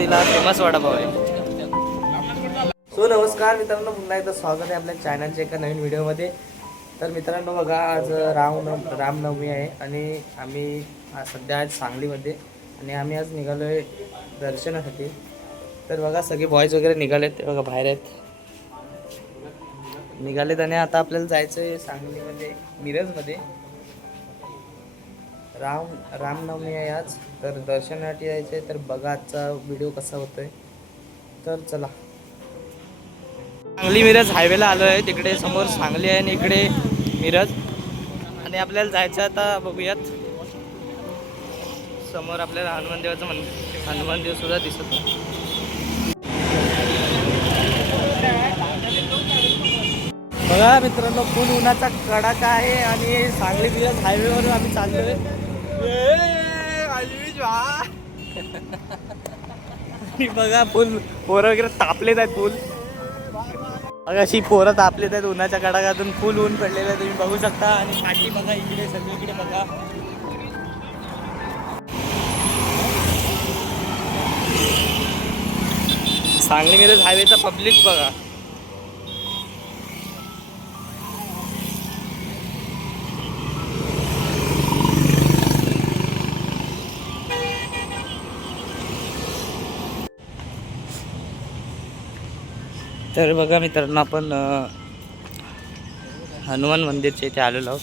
अमरावतीला फेमस वडापाव आहे. सो नमस्कार मित्रांनो, पुन्हा एकदा स्वागत आहे आपल्या चॅनलच्या एका नवीन व्हिडिओमध्ये. तर मित्रांनो बघा, आज रामनवमी आहे आणि आम्ही सध्या आज सांगलीमध्ये आणि आम्ही आज निघालो आहे दर्शनासाठी. तर बघा सगळे बॉयज वगैरे निघालेत, ते बघा बाहेर आहेत निघालेत आणि आता आपल्याला जायचं आहे सांगलीमध्ये मिरजमध्ये. रामनवमी आहे आज, तर दर्शनासाठी जायचं आहे. तर बघा आजचा व्हिडिओ कसा होतोय. तर चला, सांगली मिरज हायवेला आलो आहे. तिकडे समोर सांगली आहे आणि इकडे मिरज आणि आपल्याला जायचं आता बघूयात. समोर आपल्याला हनुमान देवाचं मंदिर, हनुमान देव सुद्धा दिसत आहे. बघा मित्रांनो, फुल उन्हाचा कडाका आहे आणि सांगली मिरज हायवेवरून आम्ही चाललोय. बघा फुल पोरं वगैरे तापलेत आहेत. फुल बघा अशी पोरं तापलेत आहेत उन्हाच्या कडाक्यातून. फुल ऊन पडलेलं आहे, तुम्ही बघू शकता. आणि पाठी बघा, इकडे सगळीकडे बघा. सांगली मिरज हायवेचा पब्लिक बघा. तर बघा मित्रांनो, आपण हनुमान मंदिरच्या इथे आलेलो आहोत.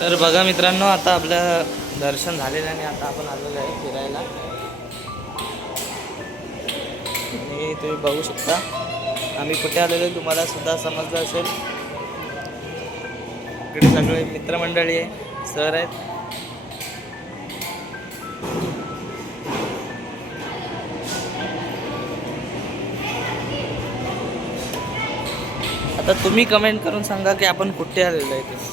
तर बघा मित्रांनो, आता आपलं दर्शन झालेलं आणि आता आपण आलेलो आहे फिरायला. आणि तुम्ही बघू शकता आम्ही कुठे आलेलो आहे, तुम्हाला सुद्धा समजलं असेल. इकडे सगळे मित्रमंडळी आहे, सर आहेत. आता तुम्ही कमेंट करून सांगा की आपण कुठे आलेलो आहे ते.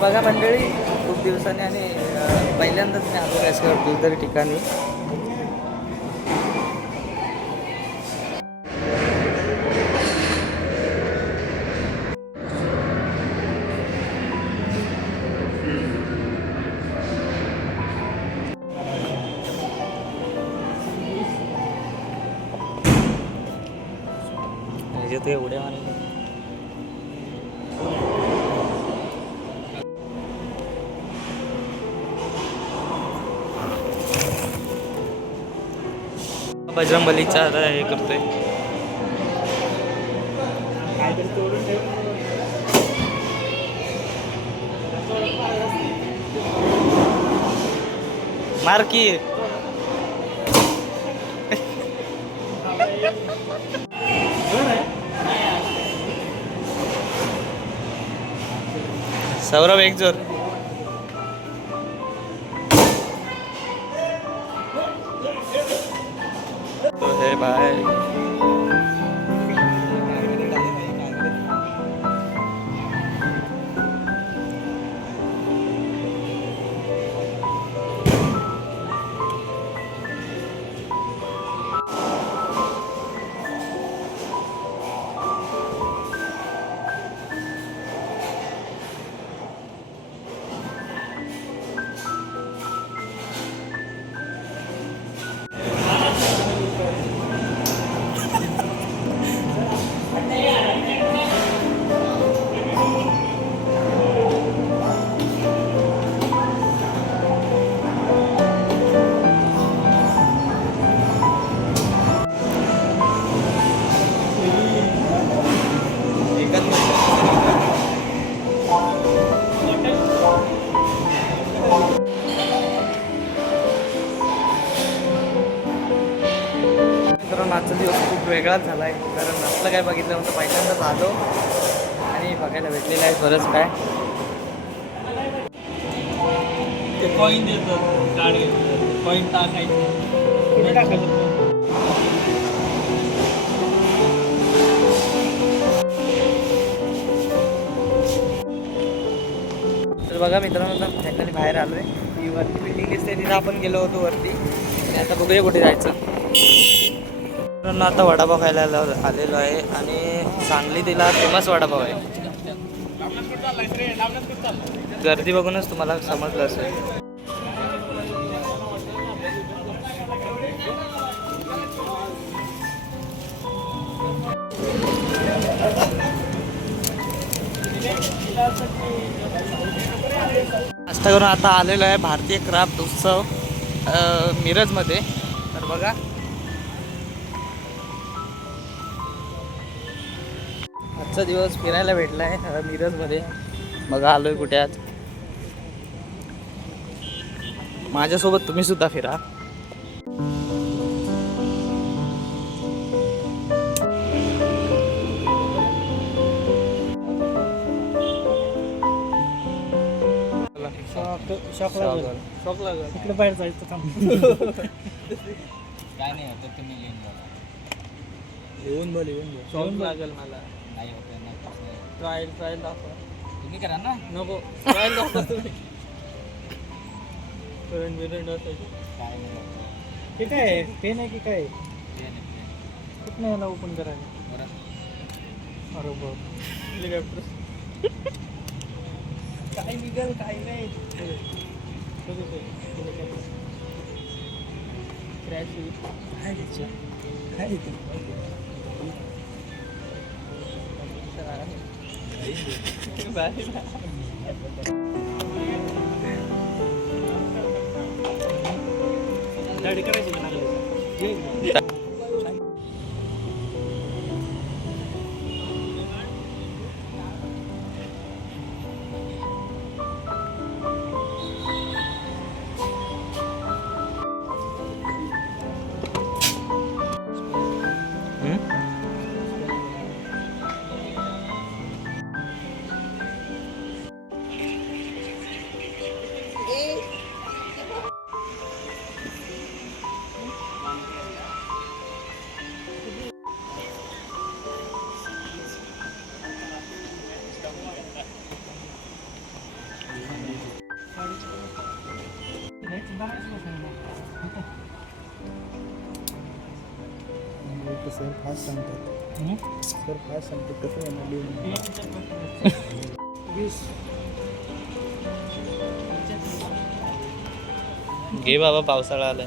बघा मंडळी, खूप दिवसांनी आणि पहिल्यांदाच मी आलो आहे असं कुठेतरी ठिकाणी. ते उड्या मारले. बजरंगबलीचा हे करतोय. मार्की सौरभ एक जोर. त्रास झाला आहे, कारण असलं काय बघितलं नव्हतं. पहिल्यांदाच आलो आणि बघायला भेटलेलं आहे बरंच काय. ते कॉईन देतात गाडी, कॉईन टाकायचं टाकायचं. तर बघा मित्रांनो, फायनली बाहेर आलो आहे. ही वरती बिल्डिंग दिसते, तिथं आपण गेलो होतो वरती. आणि आता बघूया कुठे जायचं. मित्रांनो आता वडापाव खायला आलेलो आहे आणि सांगली तिला फेमस वडापाव आहे. गर्दी बघूनच तुम्हाला समजलं असेल. नाश्ता करून आता आलेलो आहे भारतीय क्राफ्ट उत्सव मिरजमध्ये. तर बघा आजचा दिवस फिरायला भेटला आहे मिरजमध्ये. बघा आलोय कुठे आज. माझ्यासोबत तुम्ही सुद्धा फिरा. शॉक लागल इकडे बाहेर जायचं थांब. काय नाही होतं, तुम्ही येऊन बोल. शॉक लागेल मला. नाही होत. ट्रायल दाखवा तुम्ही, करा ना. नको ट्रायल दाखवा तुम्ही. करंट काय नाही. हे काय पेन आहे की काय? कुठं याला ओपन करायला? अरे हेलिकॉप्टर काय निघाल काय नाही. क्रॅश होईल काय घ्यायचं काय येतं. गाडी करायची का? सर फास्ट सांगतात. सर फास्ट सांगतात कसं येणार. घे बाबा, पावसाळा आलाय.